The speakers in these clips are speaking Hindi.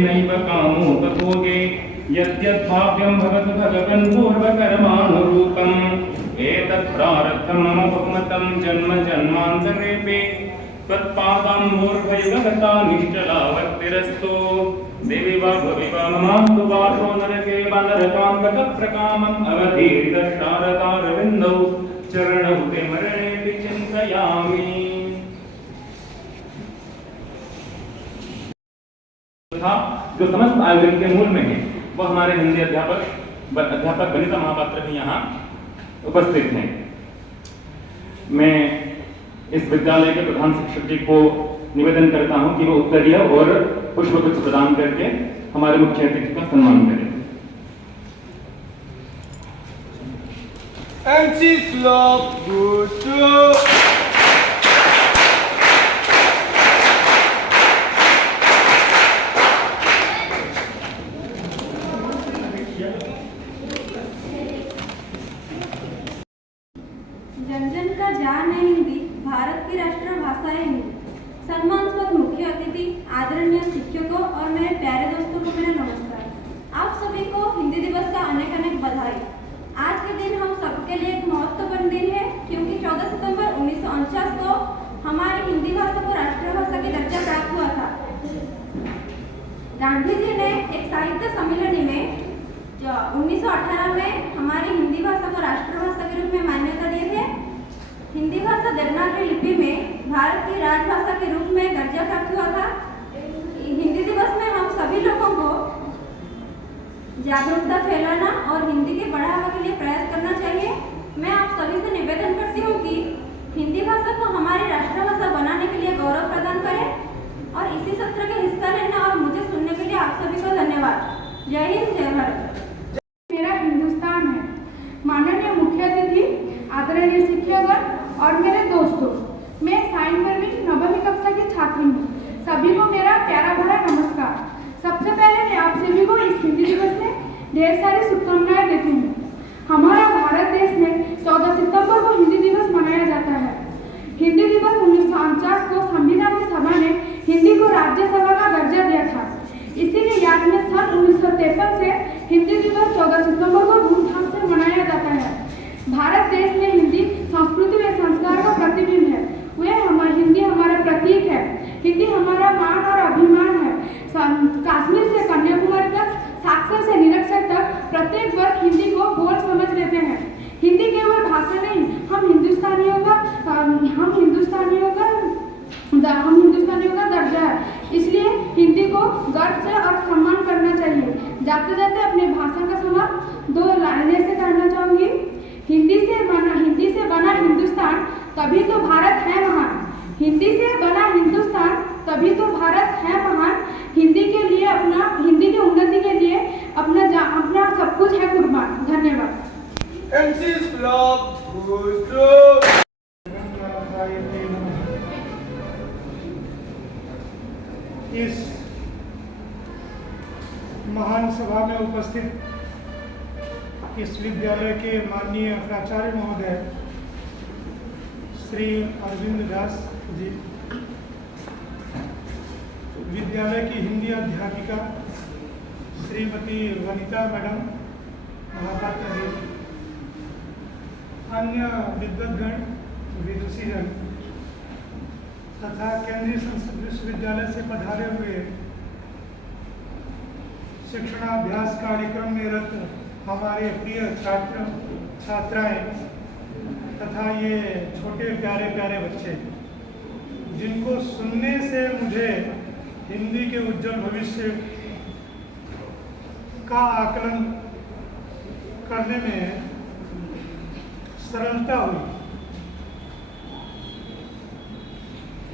नैव कामो तथोगे यद्यद्भाव्यं भवतु भगवन् पूर्वकर्मानुरूपम् एतत् प्रारब्धं मम बहुमतं जन्म जन्मान्तरेऽपि त्वत्पादाम्भोर्भयुगगता निश्चलावर्तिरस्तु देवि वा भुवि वा ममास्तु वासो नरके वा नरकान्तकप्रकामम् अवधीरितः शारदारविन्दौ चरणौ ते मरणेऽपि चिन्तयामि। जो समस्त आयोजन के मूल में है वह हमारे हिंदी अध्यापक वनिता महापात्र भी यहाँ उपस्थित हैं। मैं इस विद्यालय के प्रधान शिक्षक जी को निवेदन करता हूं कि वो उत्तरीय और पुष्पगुच्छ प्रदान करके हमारे मुख्य अतिथि का सम्मान करें। MC Slop Gusto जन जन का जान है हिंदी, भारत की राष्ट्रभाषा है हिंदी। सम्मानस्पद मुख्य अतिथि, आदरणीय शिक्षकों और मेरे प्यारे दोस्तों को मेरा नमस्कार। आप सभी को हिंदी दिवस का अनेक अनेक बधाई। आज के दिन हम सबके लिए एक महत्वपूर्ण दिन है क्योंकि 14 सितंबर 1949 को हमारी हिंदी भाषा को राष्ट्रभाषा की दर्जा प्राप्त हुआ था। गांधी जी ने एक साहित्य सम्मेलन में 1918 में हमारी हिंदी भाषा को राष्ट्रभाषा के रूप में मान्यता दी है। हिंदी भाषा देवनागरी लिपि में भारत की राजभाषा के रूप में दर्जा प्राप्त हुआ था। हिंदी दिवस में हम सभी लोगों को जागरूकता फैलाना और हिंदी के बढ़ावा के लिए प्रयास करना चाहिए। मैं आप सभी से निवेदन करती हूँ कि हिंदी भाषा को हमारी राष्ट्रभाषा बनाने के लिए गौरव प्रदान करें और इसी सत्र के हिस्सा लेने और मुझे सुनने के लिए आप सभी को धन्यवाद। जय हिंद, जय भारत। मेरा हिंदुस्तान है। माननीय मुख्य अतिथि, आदरणीय शिक्षकगण और मेरे दोस्तों, मैं साइन परवीन नवमी कक्षा की छात्री हूँ। सभी को मेरा प्यारा भरा नमस्कार। सबसे पहले मैं आप सभी को इस हिंदी दिवस में ढेर सारी शुभकामनाएं देती हूँ। हमारा भारत देश में 14 सितंबर को हिंदी दिवस मनाया जाता है। हिंदी दिवस 1949 को संविधान की सभा ने हिंदी को राज्यसभा का दर्जा दिया था। इसी के याद में सन 1953 से हिंदी दिवस 14 सितंबर को धूमधाम से मनाया जाता है। भारत देश में हिंदी संस्कृति व संस्कार का प्रतिबिंब है। हिंदी हमारा प्रतीक है। हिंदी हमारा मान और अभिमान है। कश्मीर से कन्याकुमारी तक, साक्षर से निरक्षर तक प्रत्येक वर्ग हिंदी को बोल समझ लेते हैं। हिंदी केवल भाषा नहीं, हम हिंदुस्तानियों का दर्जा है। इसलिए हिंदी को गर्व से और सम्मान करना चाहिए। जाते जाते अपनी भाषा का सम्मान 2 लाइनें से कहना चाहूंगी। हिंदी से बना हिंदुस्तान, तभी तो भारत है महान। हिंदी से बना हिंदुस्तान, तभी तो भारत है महान। हिंदी की उन्नति के लिए अपना सब कुछ है कुर्बान। धन्यवाद। MC Slop Gusto इस महान सभा में उपस्थित इस विद्यालय के माननीय प्राचार्य महोदय श्री अरविंद दास जी, विद्यालय की हिंदी अध्यापिका श्रीमती वनिता मैडम महापात्र जी, अन्य विद्वद्गण, विदुषीगण तथा केंद्रीय संस्कृत विश्वविद्यालय से पधारे हुए शिक्षणाभ्यास कार्यक्रम में रत हमारे प्रिय छात्र छात्राएं तथा ये छोटे प्यारे प्यारे बच्चे, जिनको सुनने से मुझे हिंदी के उज्जवल भविष्य का आकलन करने में सरलता हुई।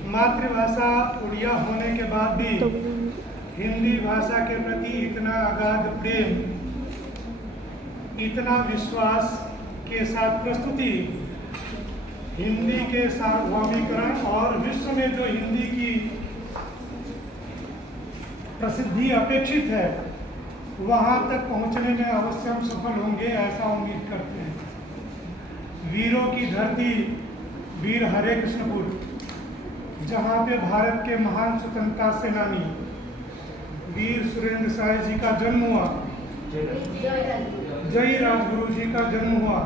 मातृभाषा उड़िया होने के बाद भी हिंदी भाषा के प्रति इतना अगाध प्रेम, इतना विश्वास के साथ प्रस्तुति, हिंदी के सार्वभौमिकरण और विश्व में जो हिंदी की प्रसिद्धि अपेक्षित है वहां तक पहुंचने में अवश्य हम सफल होंगे, ऐसा उम्मीद करते हैं। वीरों की धरती वीर हरे कृष्णपुर, जहाँ पे भारत के महान स्वतंत्रता सेनानी वीर सुरेंद्र साय जी का जन्म हुआ, जय राजगुरु जी का जन्म हुआ।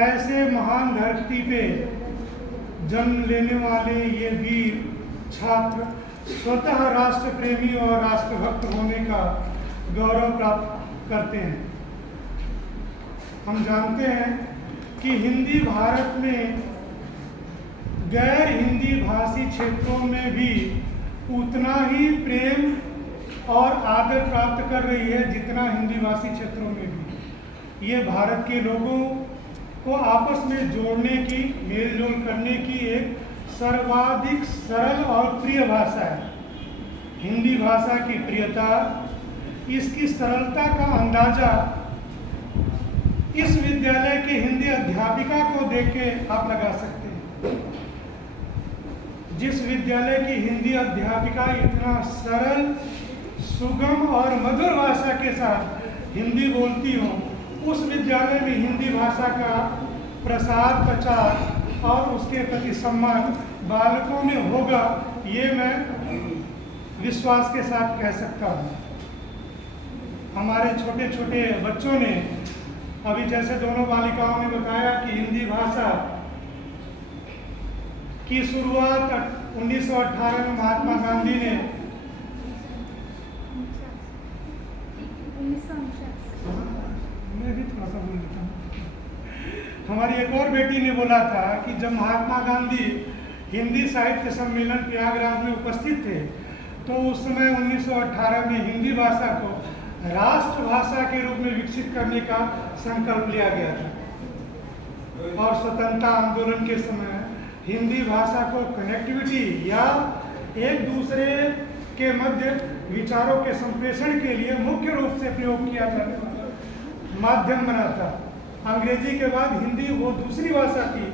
ऐसे महान धरती पे जन्म लेने वाले ये वीर छात्र स्वतः राष्ट्र प्रेमी और राष्ट्रभक्त होने का गौरव प्राप्त करते हैं। हम जानते हैं कि हिंदी भारत में गैर हिंदी भाषी क्षेत्रों में भी उतना ही प्रेम और आदर प्राप्त कर रही है जितना हिंदी भाषी क्षेत्रों में भी। ये भारत के लोगों को आपस में जोड़ने की, मेलजोल करने की एक सर्वाधिक सरल और प्रिय भाषा है। हिंदी भाषा की प्रियता, इसकी सरलता का अंदाजा इस विद्यालय के हिंदी अध्यापिका को देख के आप लगा सकते हैं। जिस विद्यालय की हिंदी अध्यापिका इतना सरल, सुगम और मधुर भाषा के साथ हिंदी बोलती हो, उस विद्यालय में हिंदी भाषा का प्रसार, प्रचार और उसके प्रति सम्मान बालकों में होगा, ये मैं विश्वास के साथ कह सकता हूँ। हमारे छोटे छोटे बच्चों ने, अभी जैसे दोनों बालिकाओं ने बताया कि हिंदी भाषा की शुरुआत 1918 में महात्मा गांधी ने मैं भी थोड़ा सा बोल देता हूँ। हमारी एक और बेटी ने बोला था कि जब महात्मा गांधी हिंदी साहित्य सम्मेलन प्रयागराज में उपस्थित थे तो उस समय 1918 में हिंदी भाषा को राष्ट्रभाषा के रूप में विकसित करने का संकल्प लिया गया था। और स्वतंत्रता आंदोलन के समय हिंदी भाषा को कनेक्टिविटी या एक दूसरे के मध्य विचारों के संप्रेषण के लिए मुख्य रूप से प्रयोग किया जाने वाला माध्यम बना था। अंग्रेजी के बाद हिंदी वो दूसरी भाषा थी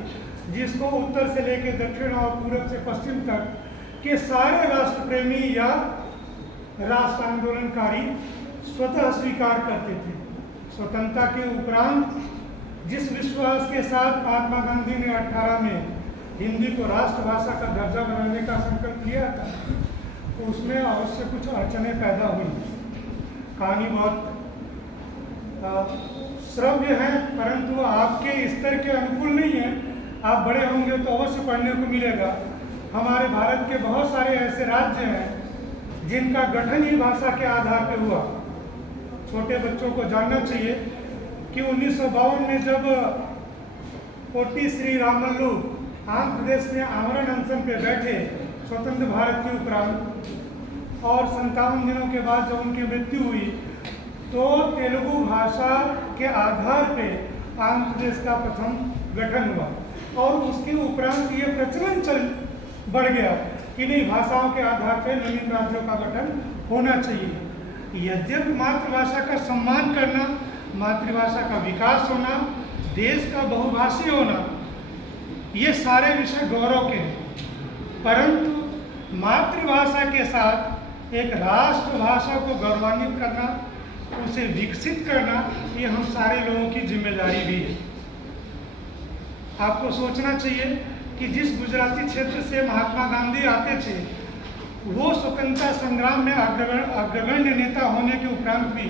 जिसको उत्तर से लेकर दक्षिण और पूर्व से पश्चिम तक के सारे राष्ट्र प्रेमी या राष्ट्र आंदोलनकारी स्वतः स्वीकार करते थे। स्वतंत्रता के उपरांत जिस विश्वास के साथ महात्मा गांधी ने 18 में हिंदी को राष्ट्रभाषा का दर्जा बनाने का संकल्प लिया था, तो उसमें अवश्य कुछ अड़चनें पैदा हुई। कहानी बहुत श्रव्य है, परंतु आपके स्तर के अनुकूल नहीं है। आप बड़े होंगे तो अवश्य पढ़ने को मिलेगा। हमारे भारत के बहुत सारे ऐसे राज्य हैं जिनका गठन ही भाषा के आधार पर हुआ। छोटे बच्चों को जानना चाहिए कि 1952 में जब पोटी श्री रामल्लू आंध्र प्रदेश में आमरण अनशन पे बैठे स्वतंत्र भारत के उपरांत, और 57 दिनों के बाद जब उनकी मृत्यु हुई तो तेलुगु भाषा के आधार पे आंध्र प्रदेश का प्रथम गठन हुआ। और उसके उपरांत ये प्रचलन बढ़ गया कि नहीं, भाषाओं के आधार पे नवीन राज्यों का गठन होना चाहिए। यद्यपि मातृभाषा का सम्मान करना, मातृभाषा का विकास होना, देश का बहुभाषी होना, ये सारे विषय गौरव के हैं, परंतु मातृभाषा के साथ एक राष्ट्रभाषा को गौरवान्वित करना, उसे विकसित करना, ये हम सारे लोगों की जिम्मेदारी भी है। आपको सोचना चाहिए कि जिस गुजराती क्षेत्र से महात्मा गांधी आते थे, वो स्वतंत्रता संग्राम में अग्रगण्य नेता होने के उपरांत भी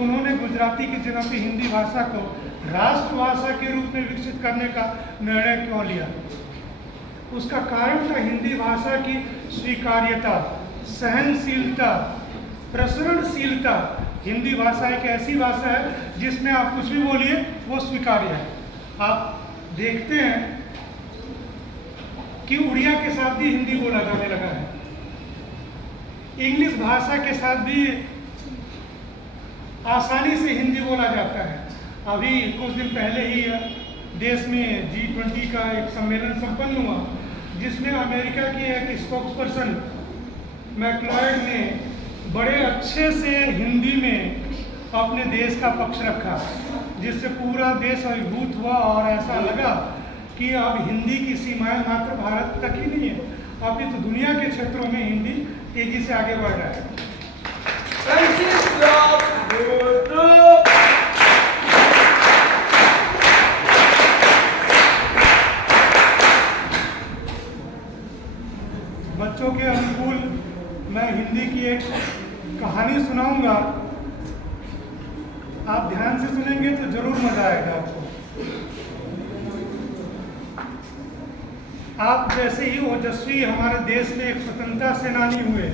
उन्होंने गुजराती की जगह पे हिंदी भाषा को राष्ट्रभाषा के रूप में विकसित करने का निर्णय क्यों लिया। उसका कारण था हिंदी भाषा की स्वीकार्यता, सहनशीलता, प्रसरणशीलता। हिंदी भाषा एक ऐसी भाषा है जिसमें आप कुछ भी बोलिए वो स्वीकार्य है। आप देखते हैं कि उड़िया के साथ भी हिंदी बोला जाने लगा है, इंग्लिश भाषा के साथ भी आसानी से हिंदी बोला जाता है। अभी कुछ दिन पहले ही देश में G20 का एक सम्मेलन संपन्न हुआ, जिसमें अमेरिका की एक स्पोक्सपर्सन मैक्लॉयड ने बड़े अच्छे से हिंदी में अपने देश का पक्ष रखा, जिससे पूरा देश अभिभूत हुआ और ऐसा लगा कि अब हिंदी की सीमाएं मात्र भारत तक ही नहीं है, अभी तो दुनिया के क्षेत्रों में हिंदी तेजी से आगे बढ़ रहा है। बच्चों के अनुकूल मैं हिंदी की एक कहानी सुनाऊंगा। आप ध्यान से सुनेंगे तो जरूर मजा आएगा आपको। आप जैसे ही ओजस्वी हमारे देश में एक स्वतंत्रता सेनानी हुए,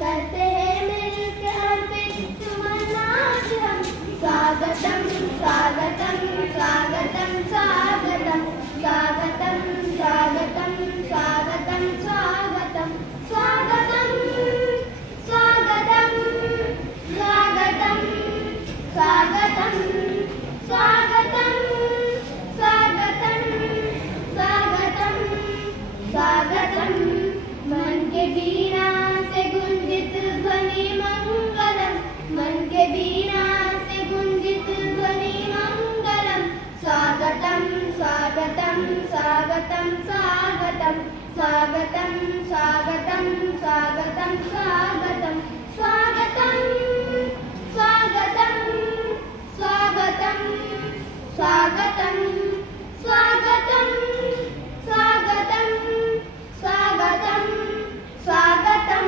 करते हैं मिलके अर्पित स्वागतं स्वागतं स्वागतं स्वागतं स्वागतं स्वागतं स्वागतं स्वागतं स्वागतं स्वागतं स्वागतं स्वागतं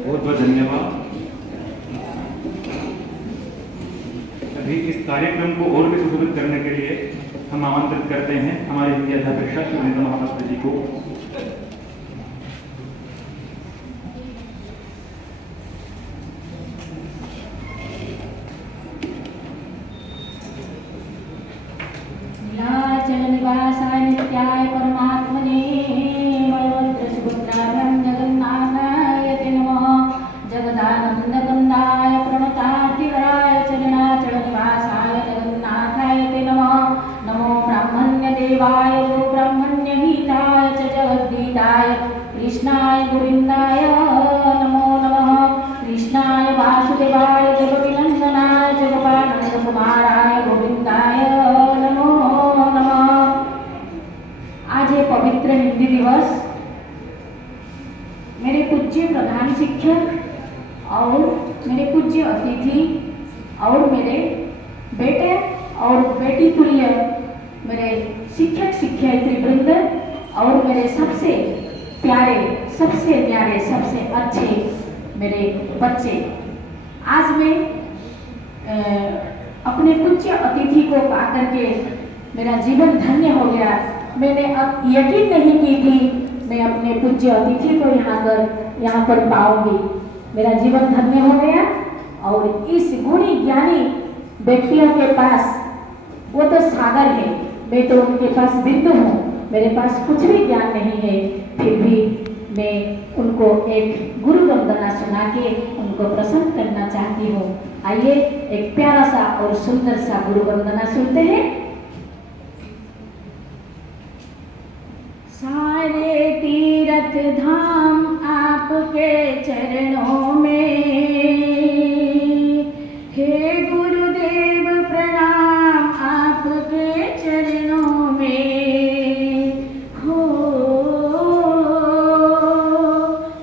बहुत बहुत धन्यवाद। अभी इस कार्यक्रम को और भी सुशोभित करने के लिए हम आमंत्रित करते हैं हमारे हिंदी अध्यापिका श्री नीता महापात्र जी को। नीलाचल निवासाय नित्याय परमात्मने बलवत्र सुभद्राभ्यां जगन्नाथाय ते नमः। जगदानन्दकन्दाय प्रणतार्तिहराय चरणाचल निवासाय जगन्नाथाय ते नमः। नमो ब्राह्मण्यदेवाय गो ब्राह्मण्यहिताय च जगद्गीताय कृष्णाय गोविन्दाय नमो नमः। कृष्णाय वासुदेवाय जगविनन्दनाय जगपानन्दकुमाराय गोविन्दाय नमो नमः। आज है पवित्र हिंदी दिवस। मेरे पूज्य प्रधान शिक्षक और मेरे पूज्य अतिथि और मेरे बेटे और बेटी तुल्य मेरे शिक्षक शिक्षयित्री वृंद और मेरे सबसे प्यारे सबसे न्यारे सबसे अच्छे मेरे बच्चे, आज मैं अपने पूज्य अतिथि को पा करके मेरा जीवन धन्य हो गया। मैंने अब यकीन नहीं की थी मैं अपने पूज्य अतिथि को यहाँ पर पाऊंगी। मेरा जीवन धन्य हो गया। और इस गुणी ज्ञानी व्यक्तियों के पास वो तो सागर है, मैं तो उनके पास बिंदु हूँ। मेरे पास कुछ भी ज्ञान नहीं है, फिर भी मैं उनको एक गुरु वंदना सुना के उनको प्रसन्न करना चाहती हूँ। आइए एक प्यारा सा और सुंदर सा गुरु वंदना सुनते हैं। सारे तीर्थ धाम आपके चरणों में, हे गुरुदेव प्रणाम आपके चरणों में। हो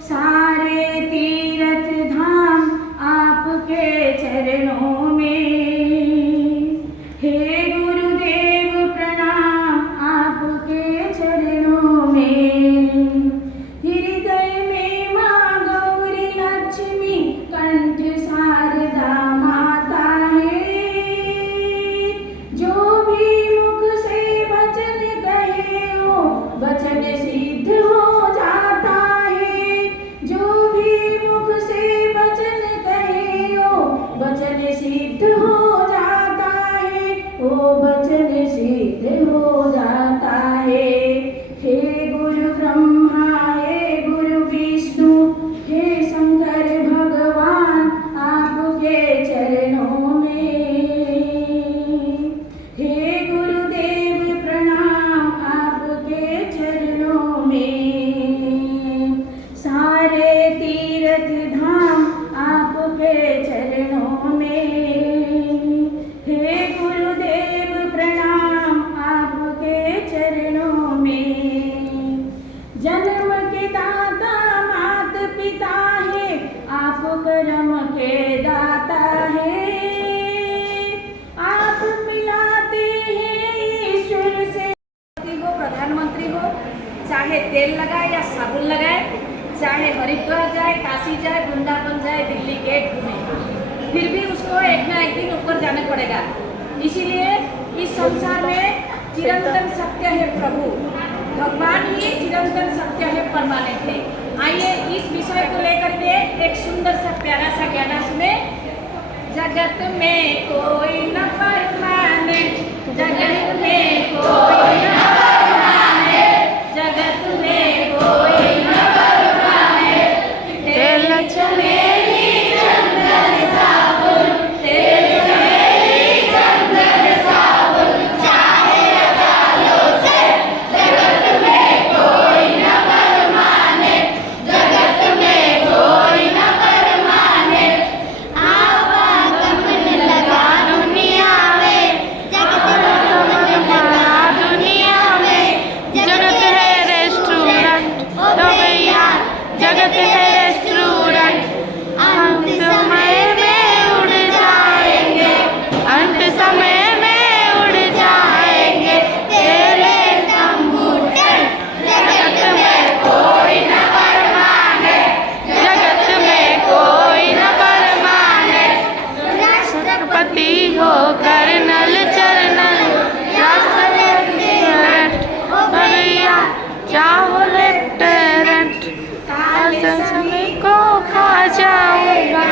सारे तीर्थ धाम आपके चरणों में, हे गुरुदेव प्रणाम आपके चरणों में। हृदय में माँ गौरी लक्ष्मी कंठ शारदा माता है। जो भी मुख से वचन कहे वो वचन सिद्ध हो जाता है। जो भी मुख से वचन कहे वो वचन सिद्ध हो जाता है। वो वचन सिद्ध हो जाता है। हे गुरु ब्रह्मा हे गुरु विष्णु हे शंकर भगवान आपके चरणों में, हे गुरुदेव प्रणाम आपके चरणों में। सारे तीर्थ धाम आपके चरणों में, हे गुरुदेव प्रणाम आपके चरणों में। जन्म के दाता मात पिता है, आप कर्म के दाता है। आप मिलाते हैं ईश्वर से। हो प्रधानमंत्री हो, चाहे तेल लगाए या साबुन लगाए, चाहे हरिद्वार जाए, काशी जाए, वृंदावन जाए, दिल्ली गेट घूमे, फिर भी उसको एक ना एक दिन ऊपर जाना पड़ेगा। इसीलिए इस संसार में चिरंतन सत्य है प्रभु, भगवान ही चिरंतन सत्य है परमानेंट है। आइए इस विषय को लेकर के एक सुंदर सा प्यारा सा गाना सुने। जगत में कोई न परमानेंट, जगत में कोई न परमानेंट, जगत में कोई न परमानेंट। तेल चमेली चंदन साबुन, तेल चमेली चंदन साबुन, चाहे अकालों से जगत में कोई न परमानेंट। सभी को खा जाएगा,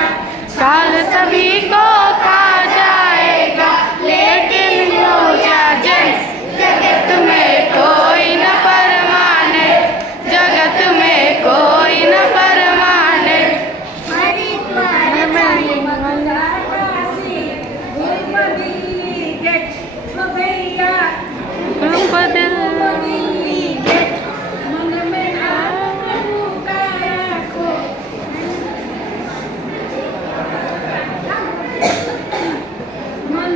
काल सभी को खा जाएगा, लेकिन हो जा जैस जगत में कोई न परमानेंट, जगत में कोई न परमानेंट। हरिद्वार में मथुरा काशी ग्रुप दिल्ली गेट भैया ग्रुप दिल्ली गेट मन में नाम प्रभु का रखो। मन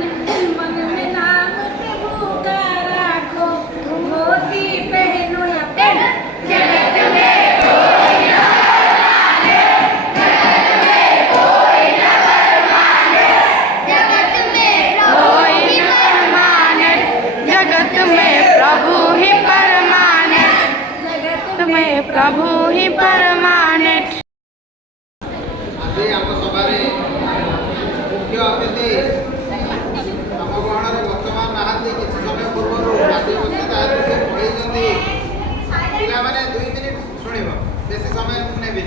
में नाम प्रभु का रखो, धोती पहनो या पेंट, जगत में जगत में कोई न परमानेंट, जगत में प्रभु ही परमानेंट, जगत में प्रभु ही परमानेंट। आज आम सभार मुख्य अतिथि आम गहणार बर्तमान नहांती किसी समय पूर्व राज्य बसी पढ़ी पिला 2 मिनिट शुणव बेसी समय मुझे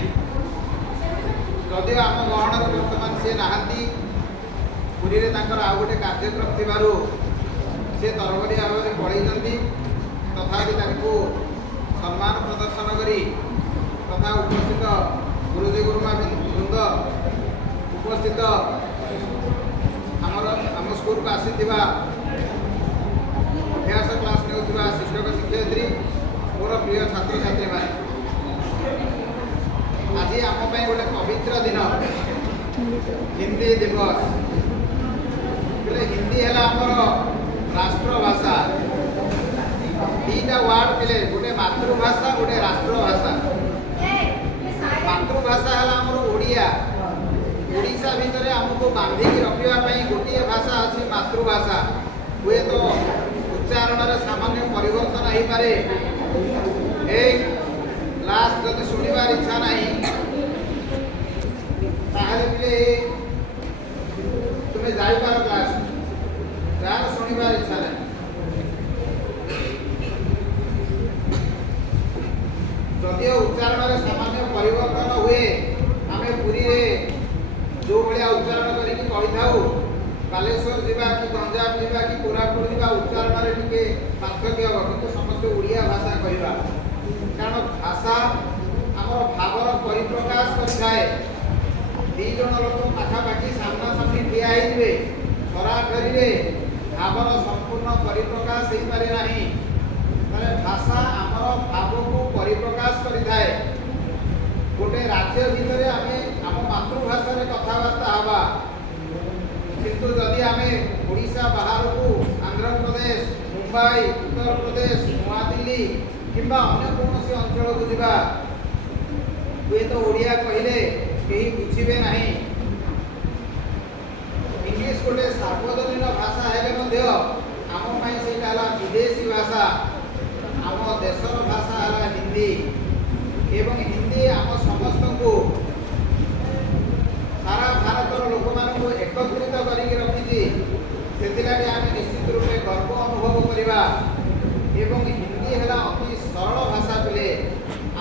जदि आम गहणार बर्तमान सी नहांती पुरी रे आउ गोटे कार्यक्रम थिबारु से तरबरिया भाव में पढ़ी तथापि सम्मान प्रदर्शन करी तथा उपस्थित गुरुजी गुरुमा वृंद उपस्थित आम स्कूल को आसी अभ्यास क्लास ने शिक्षक शिक्षयित्री मोर प्रिय छात्र छात्री मैंने आज आम गोटे पवित्र दिन हिंदी दिवस हिंदी है आमर राष्ट्रभाषा दीटा वार्ड मिले गोटे मातृभाषा गोटे राष्ट्रभाषा मातृभाषा है आमर ओडिया ओडिशा भितर आमको बांधिक रखापी गोटे भाषा अच्छी मातृभाषा हुए तो उच्चारण सामान्य परिवर्तन हो पारे लास्ट जब शुणवार इच्छा नहीं तुम्हें जापार क्लास यार शुणवार इच्छा नहीं जदिव उच्चारण सामान्य परिवर्तन हुए आम पुरी जो भाया उच्चारण करी बालेश्वर जावा कि गंजाम जावा कि कोरापुट जावा उच्चारण टे पार्थक्य हम कि समस्त ओडिया भाषा कहवा कारण भाषा आमर भावर परिप्रकाश करें 2 जन लोक पाखापाखि सामना सामनी ठिया हो धराधरी भावर संपूर्ण परिप्रकाश हो पारे ना भाषा आमर भाव को परिप्रकाश करें गोटे राज्य भितर आम मातृभाषा कथबार्ता हवा किंतु जदि आम ओडिशा बाहर को आंध्र प्रदेश मुंबई उत्तर प्रदेश नवा दिल्ली किंबा अन्य कौन अंचल को जावा हुए तो ओडिया कहले कहीं बुझे ना इंग्लीश गोटे सार्वजनीन भाषा है आम से विदेशी भाषा आम देशर भाषा है हिंदी एवं हिंदी आम समस्त को सारा भारतर लोक मान एकत्रित करके रखी से आम निश्चित रूपे गर्व अनुभव करवा एवं हिंदी है अति सरल भाषा बोले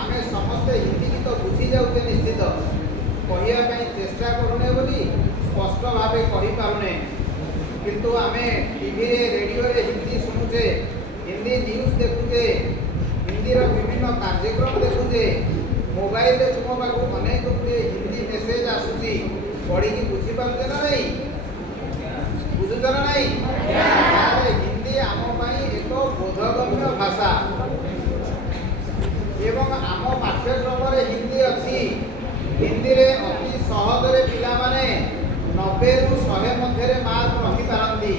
आम समस्ते हिंदी की तो बुझी जाऊे निश्चित कहवाई चेष्टा करूने बोली स्पष्ट भाव कहीपे किंतु आम टीवी रेडियो हिंदी शुणुचे हिंदी न्यूज देखुचे हिंदी विभिन्न कार्यक्रम देखुचे मोबाइल तुम पाक अनेक गुटे हिंदी मेसेज आसूची पढ़ी बुझीपारे ना नहीं बुझुच ना नहीं हिंदी आम एक बोधगम्य भाषा एवं आम पाठ्यक्रम हिंदी अच्छी हिंदी रे अति सहजरे पिला माने 90 रु 100 मध्य मार्क रखिपारती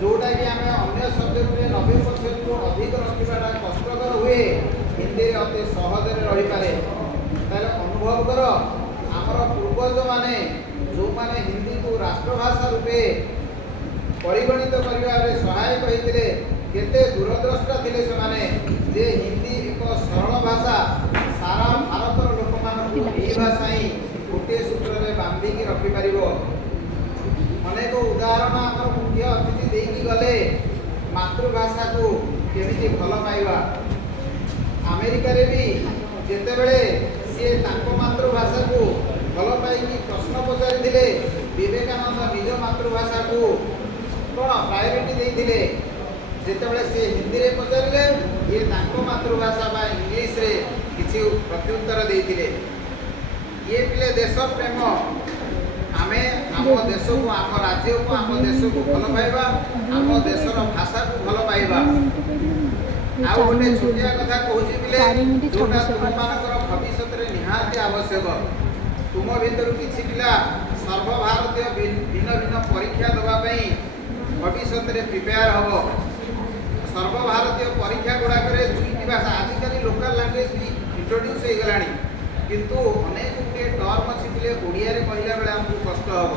जोटा कि आम अन्य सब्जेक्ट 90% को अधिक रखा कष्टकर हुए हिंदी अति सहजरे रही पारे अनुभव कर आमर पूर्वज माने जो माने हिंदी को राष्ट्रभाषा रूपे परिगणित करने सहायक होते केते दूरद्रष्टा थे से हिंदी एक सरल भाषा सारा भारतर लोक यही भाषा ही गोटे सूत्र में बांधिकी रखिपार अनेक उदाहरण आम मुख्य अतिथि देकी गले मातृभाषा को केमी भल पाइबा अमेरिका भी जिते बड़े सी मातृभाषा को भल पाई प्रश्न पचारि विवेकानंद निज मातृभाषा को कौन प्रायोरिटी देते जितेबाला से हिंदी में पचारे ये मातृभाषा इंग्लीश रे किसी प्रत्युत्तर देते ये पिले देश प्रेम आमे आम देश को आम राज्य को आम देश को भल पाइबा आम देशर भाषा को भल पाइबा आ गोटे छोटिया कथा कहूँ पिले जोटा तुम मानकर भविष्य में निहाती आवश्यक तुम भितर किसी पिला सर्वभारतीय भिन्न भिन्न परीक्षा देवाई भविष्य में प्रिपेयर हम सर्वभारतीय परीक्षा गुड़ाक दुईटी भाषा आजिकल लोकल लैंग्वेज भी इंट्रोड्यूस हो गला किंतु अनेक गुटे टर्म अच्छी पिले ओडिया रे कहला बेले हमको कष्ट हम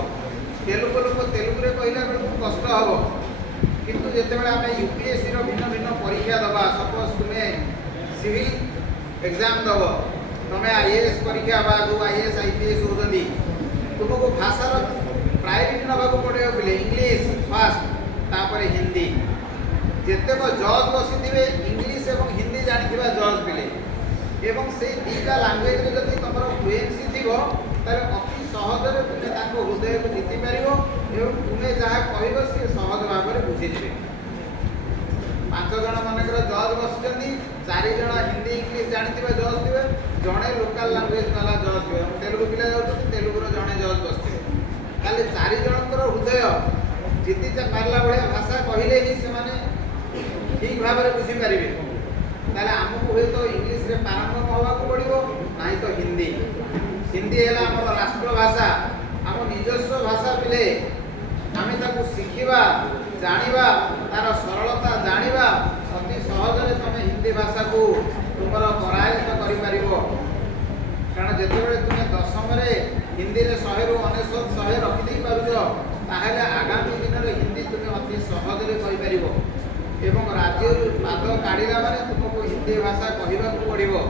तेलुगु लोक तेलुगु रे कहला बेले कष्ट हम किंतु जितेबाला आम यूपीएससी भिन्न भिन्न परीक्षा दबा सपोज तुम्हें सिविल एग्जाम दब तुम्हें आईएएस परीक्षा बा जो आईएएस आईपीएस होती तुमको भाषार प्रायोरिटी नवाक पड़े बोले इंग्लीश फास्ट तापर हिंदी जितेक जज बसी इंग्लीश और हिंदी जानी जज पिले एवं से दीटा लांगुएज जब तुम फ्लुएंसी थी अति सहजरे तुम्हें हृदय को जीति पार एवं तुम्हें जहाँ कह सी सहज भाव में बुझीजे 5 जन मनकर जज बसुँच 4 जन हिंदी इंग्लीश जानी जज थे जड़े लोकल लांगुएज वाला जज थे तेलुगु पिला जाऊँ तेलुगुर जड़े जज बसते खाली 4 जनकर हृदय जीति पारा भाया भाषा कहले ही से ठीक भाव में बुझीपारे ताले आमको हुए तो इंग्लीश रे पारंगम होगा पड़ो ना तो हिंदी हिंदी है आम राष्ट्रभाषा आम निजस्व भाषा पिले आम शिखा जाना तार सरलता जाना अति सहजरे तुम हिंदी भाषा को तुम करायत्त कर कारण जितेबाला तुम्हें 10th हिंदी में 100 ରୁ 99 100 रखी पारुछ ताहले आगामी दिन में हिंदी तुम्हें अति सहजरे कहीपर एवं राज्य पाद काढ़ा माने तुमको हिंदी भाषा कहवा पड़ो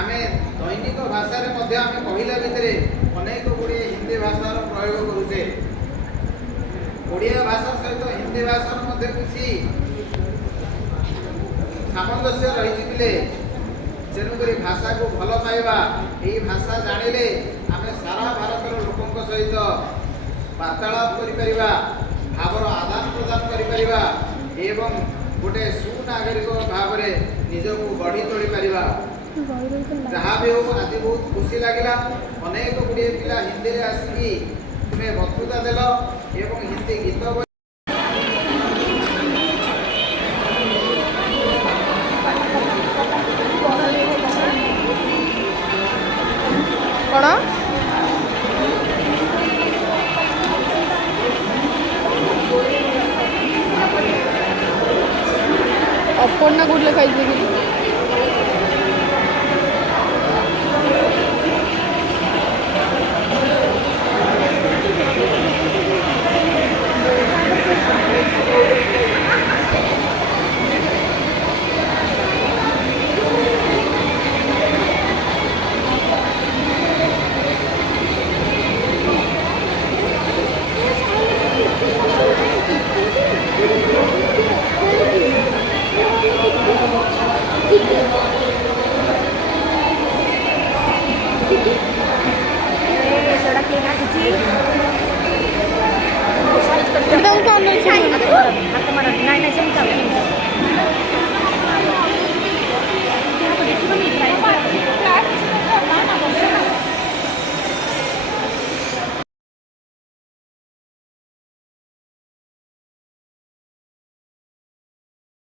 आम दैनिक भाषा आम कहला भितर अनेक गुड़े हिंदी भाषार प्रयोग करुचे ओडिया भाषा सहित हिंदी भाषार किसी सामंजस्य रही तेणुक भाषा को भल पाइबा यही भाषा जानिले आम सारा भारतर लोकों सहित वार्तालाप कर भावर आदान प्रदान कर एवं गोटे सुनागरिक भाव में निजक गढ़ी तोली पारिबा जहाँ भी हो आज बहुत खुशी लगे अनेक गुड़े पिला हिंदी में आसिकी तुम्हें वक्तृता देल एवं हिंदी गीत कौन अपना गुड लिखाई हाथ मार नहीं नहीं